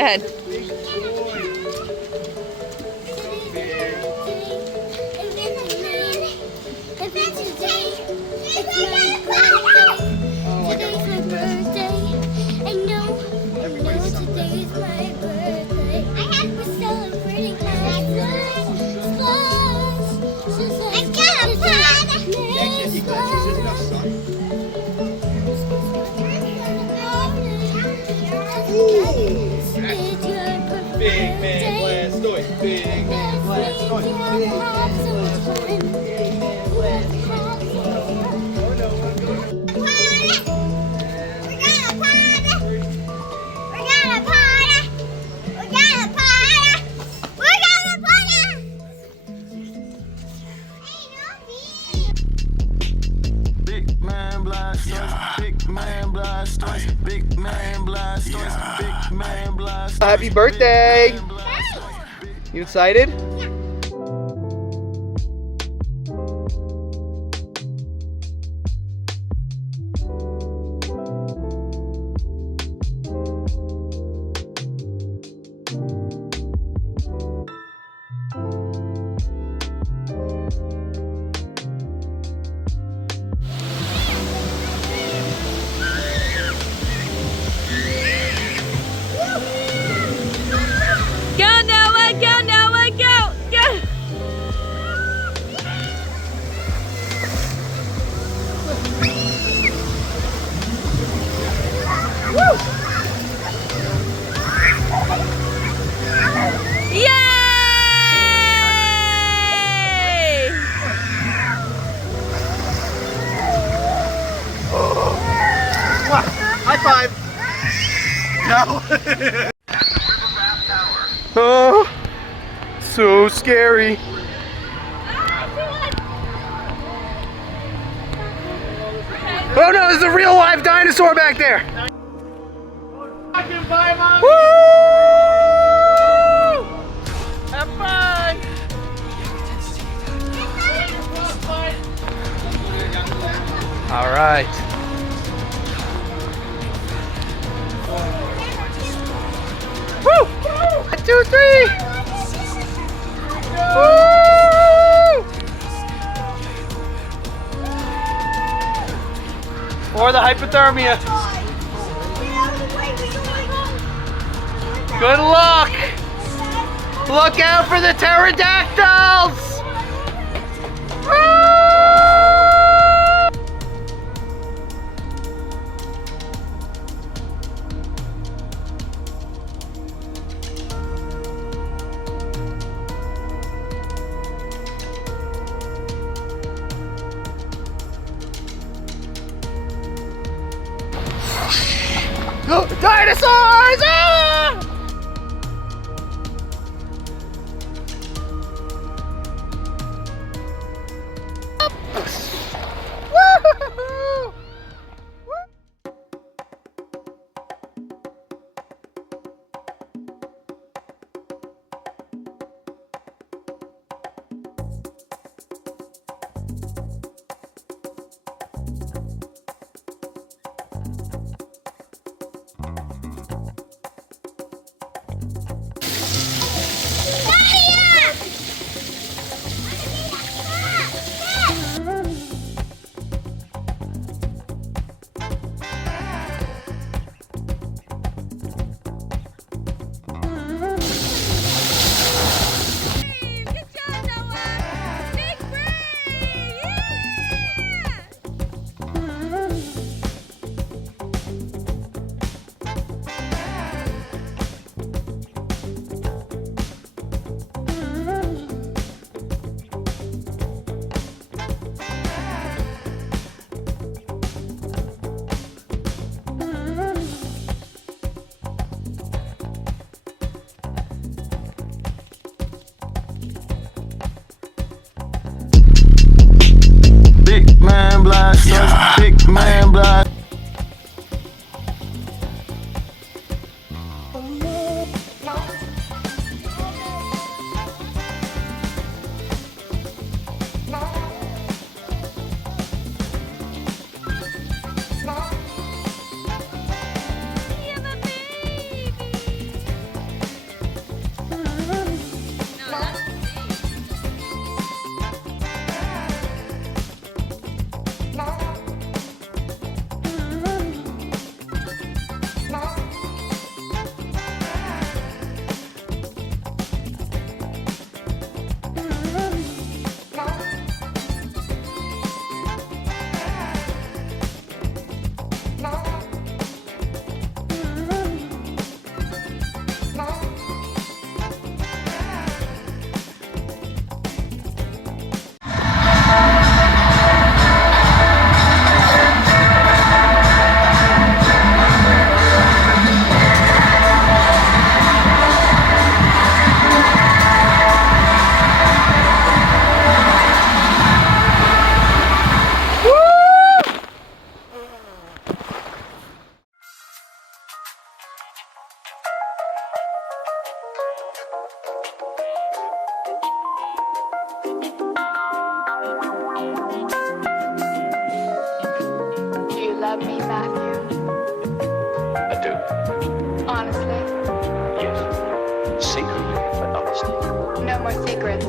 ahead. Big man Blastoise, big man Blastoise, big man Blastoise, big man Happy birthday! You excited? High five! No! Oh, so scary. Oh no, there's a real live dinosaur back there! Woo! Have fun! All right. Woo! 1, 2, 3! Woo! Or the hypothermia. Good luck! Look out for the pterodactyls! Woo! Dinosaurs! Ah! Woo! love me, Matthew? I do. Honestly? Yes. Secretly, but honestly. No more secrets.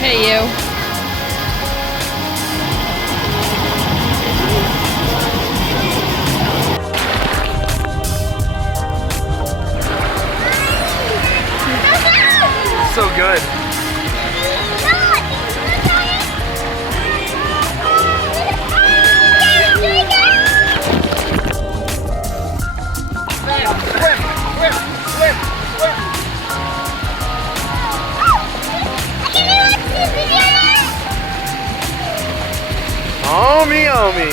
Hey, you. So good. Oh me, oh me.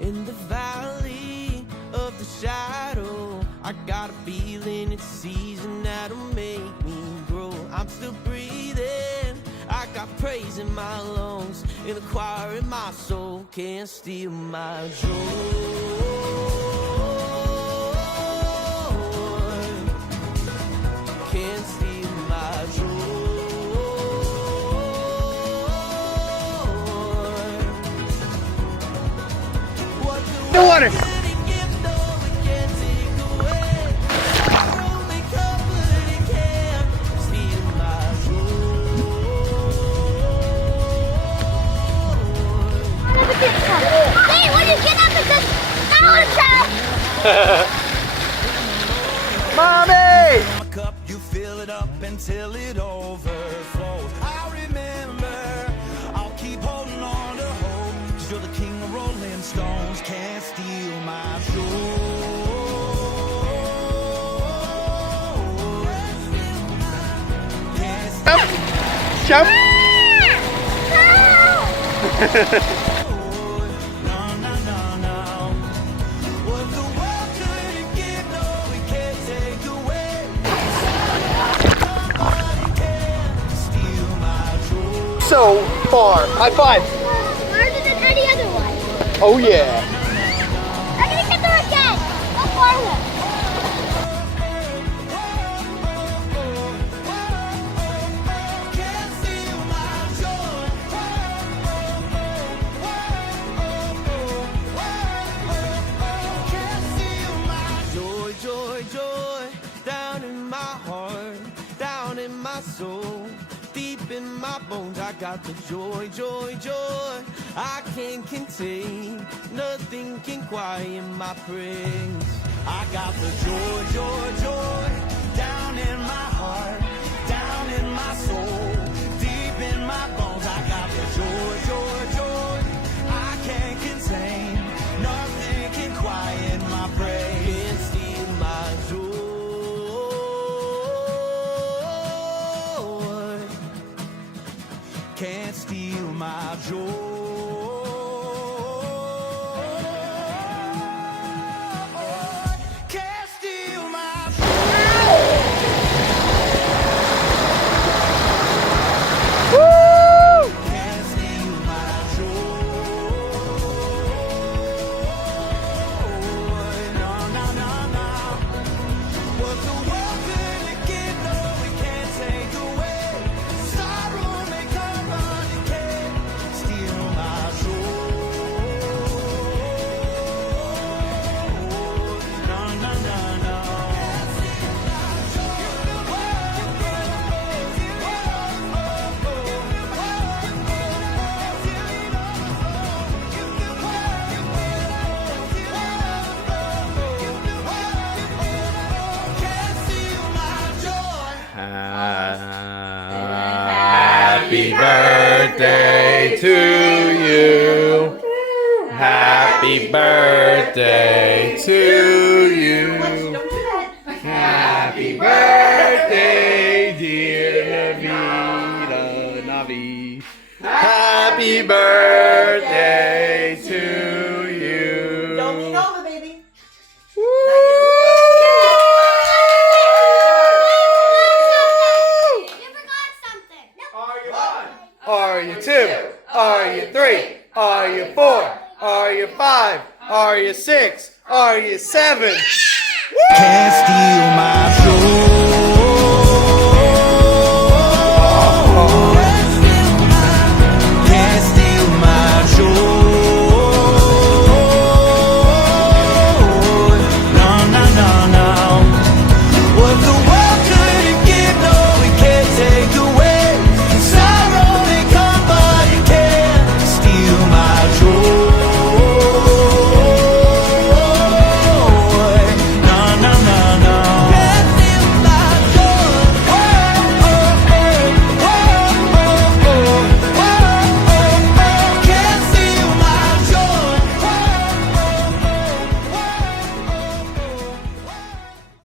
In the valley of the shadow, I got a feeling it's a season that'll make me grow. I'm still breathing, I got praise in my lungs, in the choir in my soul, can't steal my joy. Can't steal my joy. The water. Hey, when you get up, it's a sound. Mommy! Cup, you fill it up until it overflows. I remember, I'll keep holding on to hope, 'cause you're the king of rolling stones, can't steal my joy. Can't steal Jump! no, no, no, no. What the world couldn't give, no, it can't take away. Nobody can steal my joy. So far. High five. Harder than any other one. Oh yeah. I'm gonna get there again. Go farther. Can't steal my joy. Can't steal my joy, joy, joy. Down in my heart, down in my soul, deep in my bones, I got the joy, joy, joy. I can't contain, nothing can quiet my praise. I got the joy, joy, joy. Down in my heart, down in my soul, deep in my bones, I got the joy, joy, joy. I can't contain, nothing can quiet my praise. Can't steal my joy. can't steal my joy. Can't steal my can't steal my joy. No, no, no, no. What the world couldn't give, no, we can't take away. Sorrow may come, but it can't steal my joy. No, no, no, no. Can't steal my joy. Happy birthday to you. Happy birthday to you. Happy birthday, dear Navi. Happy birthday to you. Don't lean over, baby. You forgot something. Are you 2? Are you 3? Are you 4? Are you 5? Are you 6? Are you 7? Can't steal my joy.